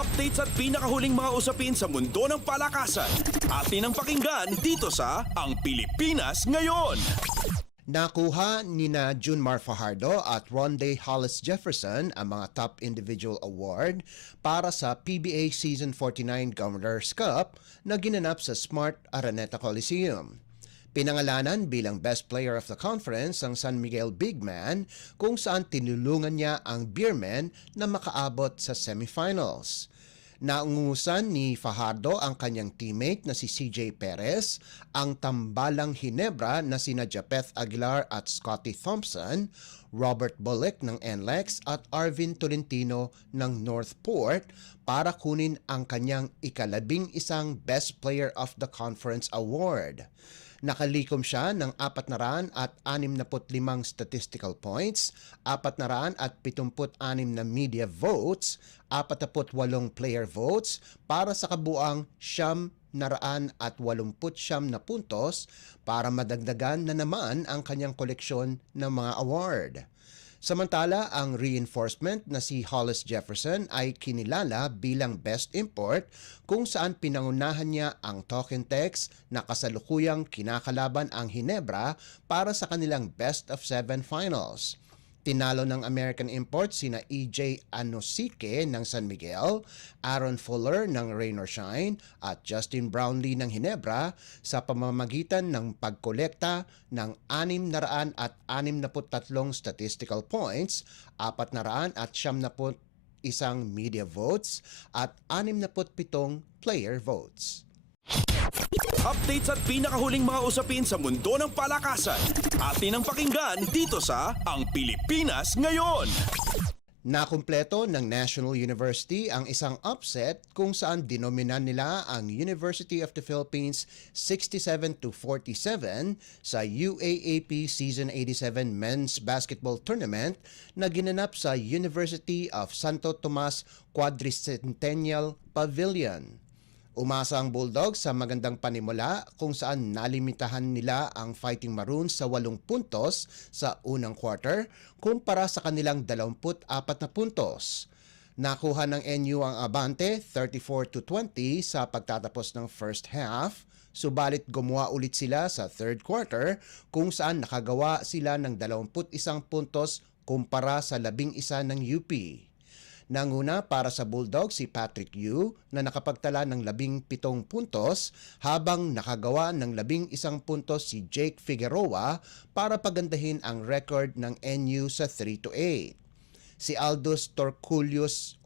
Updates at pinakahuling mga usapin sa mundo ng palakasan. Atin ang pakinggan dito sa Ang Pilipinas Ngayon. Nakuha nina Junmar Fajardo at Ronde Hollis Jefferson ang mga Top Individual Award para sa PBA Season 49 Governor's Cup na ginanap sa Smart Araneta Coliseum. Pinangalanan bilang Best Player of the Conference ang San Miguel Big Man kung saan tinulungan niya ang Beermen na makaabot sa semifinals. Naungusan ni Fajardo ang kanyang teammate na si CJ Perez, ang tambalang Hinebra na sina Japeth Aguilar at Scotty Thompson, Robert Bullock ng NLEX at Arvin Tolentino ng Northport para kunin ang kanyang ika-11 Best Player of the Conference Award. Nakalikom siya ng 465 statistical points, 476 na media votes, 48 player votes para sa kabuang 989 na puntos para madagdagan na naman ang kanyang koleksyon ng mga award. Samantala, ang reinforcement na si Hollis Jefferson ay kinilala bilang Best Import kung saan pinangunahan niya ang Token Tex na kasalukuyang kinakalaban ang Hinebra para sa kanilang Best of 7 finals. Tinalo ng American Import sina EJ Anosike ng San Miguel, Aaron Fuller ng Rain or Shine at Justin Brownlee ng Hinebra sa pamamagitan ng pagkolekta ng 663 statistical points, 471 media votes at 67 player votes. Updates at pinakahuling mga usapin sa mundo ng palakasan. Atin ang pakinggan dito sa Ang Pilipinas Ngayon. Nakumpleto ng National University ang isang upset kung saan dinominan nila ang University of the Philippines 67-47 sa UAAP Season 87 Men's Basketball Tournament na ginanap sa University of Santo Tomas Quadricentennial Pavilion. Umasa ang Bulldogs sa magandang panimula kung saan nalimitahan nila ang Fighting Maroons sa 8 puntos sa unang quarter kumpara sa kanilang 24 na puntos. Nakuha ng NU ang abante 34-20 sa pagtatapos ng first half, subalit gumawa ulit sila sa third quarter kung saan nakagawa sila ng 21 puntos kumpara sa 11 ng UP. Nanguna para sa Bulldogs si Patrick Yu na nakapagtala ng 17 puntos habang nakagawa ng 11 puntos si Jake Figueroa para pagandahin ang record ng NU sa 3-8. Si Aldous Torculas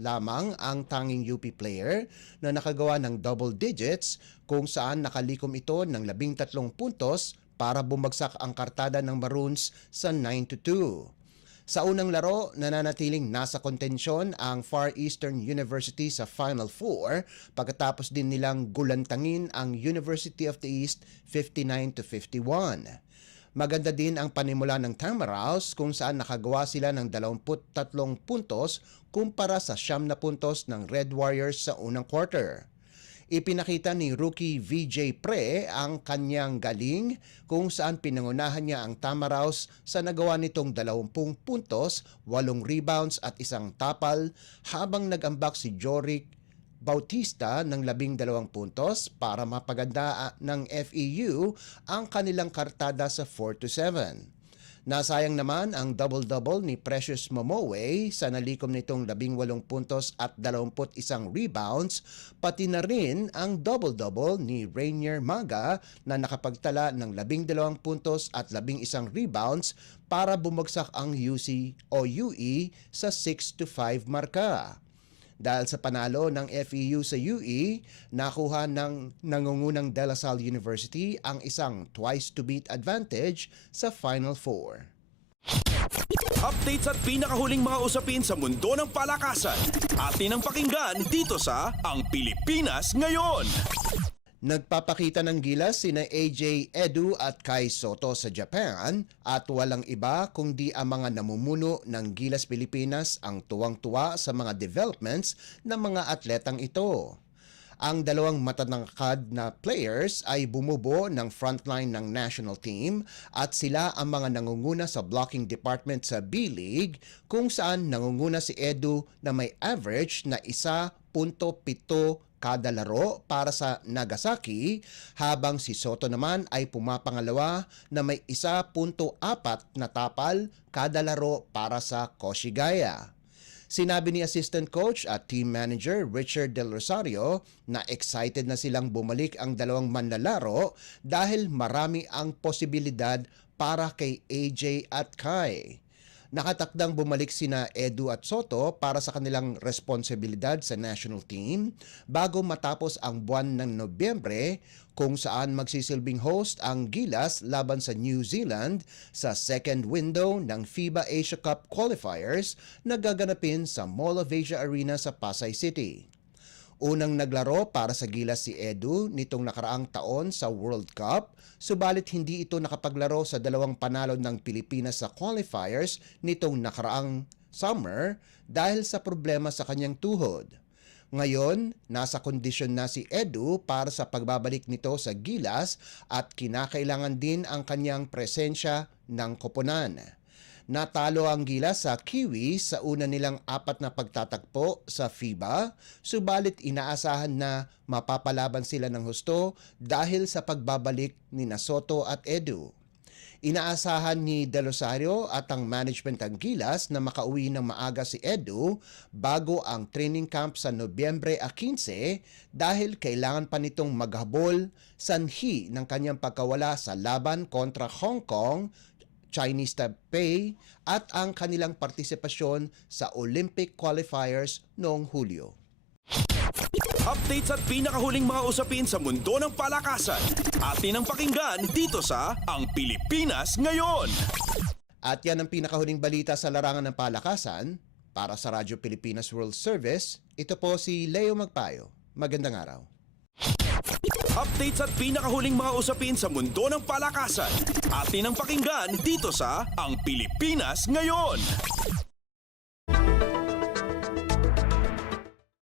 lamang ang tanging UP player na nakagawa ng double digits kung saan nakalikom ito ng 13 puntos para bumagsak ang kartada ng Maroons sa 9-2. Sa unang laro, nananatiling nasa kontensyon ang Far Eastern University sa Final Four pagkatapos din nilang gulantangin ang University of the East 59-51. Maganda din ang panimula ng Tamaraws kung saan nakagawa sila ng 23 puntos kumpara sa 9 na puntos ng Red Warriors sa unang quarter. Ipinakita ni rookie VJ Pre ang kanyang galing kung saan pinangunahan niya ang Tamaraws sa nagawa nitong 20 puntos, 8 rebounds at 1 tapal habang nag-ambak si Joric Bautista ng 12 puntos para mapaganda ng FEU ang kanilang kartada sa 4-7. Nasayang naman ang double-double ni Precious Momoe sa nalikom nitong 18 puntos at 21 rebounds, pati na rin ang double-double ni Rainier Maga na nakapagtala ng 12 puntos at 11 rebounds para bumagsak ang UC o UE sa 6-5 marka. Dahil sa panalo ng FEU sa UE, nakuha ng nangungunang De La Salle University ang isang twice-to-beat advantage sa Final Four. Updates at pinakahuling mga usapin sa mundo ng palakasan. Atin ang pakinggan dito sa Ang Pilipinas Ngayon. Nagpapakita ng gilas sina AJ Edu at Kai Soto sa Japan at walang iba kundi ang mga namumuno ng Gilas Pilipinas ang tuwang-tuwa sa mga developments ng mga atletang ito. Ang dalawang matatangkad na players ay bumubuo ng frontline ng national team at sila ang mga nangunguna sa blocking department sa B-League kung saan nangunguna si Edu na may average na 1.7 kada laro para sa Nagasaki, habang si Soto naman ay pumapangalawa na may 1.4 na tapal kada laro para sa Koshigaya. Sinabi ni assistant coach at team manager Richard Del Rosario na excited na silang bumalik ang dalawang manlalaro dahil marami ang posibilidad para kay AJ at Kai. Nakatakdang bumalik sina Edu at Soto para sa kanilang responsibilidad sa national team bago matapos ang buwan ng Nobyembre, kung saan magsisilbing host ang Gilas laban sa New Zealand sa second window ng FIBA Asia Cup qualifiers na gaganapin sa Mall of Asia Arena sa Pasay City. Unang naglaro para sa Gilas si Edu nitong nakaraang taon sa World Cup, subalit hindi ito nakapaglaro sa dalawang panalo ng Pilipinas sa qualifiers nitong nakaraang summer dahil sa problema sa kanyang tuhod. Ngayon, nasa kondisyon na si Edu para sa pagbabalik nito sa Gilas at kinakailangan din ang kanyang presensya ng koponan. Natalo ang Gilas sa Kiwi sa una nilang 4 na pagtatagpo sa FIBA, subalit inaasahan na mapapalaban sila ng husto dahil sa pagbabalik ni Soto at Edu. Inaasahan ni Del Rosario at ang management ng Gilas na makauwi ng maaga si Edu bago ang training camp sa Nobyembre 15 dahil kailangan pa nitong maghabol sanhi ng kanyang pagkawala sa laban kontra Hong Kong, Chinese Taipei at ang kanilang partisipasyon sa Olympic qualifiers noong Hulyo. Updates at pinakahuling mga usapin sa mundo ng palakasan. Atin ang pakinggan dito sa Ang Pilipinas Ngayon. At yan ang pinakahuling balita sa larangan ng palakasan. Para sa Radyo Pilipinas World Service, ito po si Leo Magpayo. Magandang araw. Updates at pinakahuling mga usapin sa mundo ng palakasan. Atin ang pakinggan dito sa Ang Pilipinas Ngayon.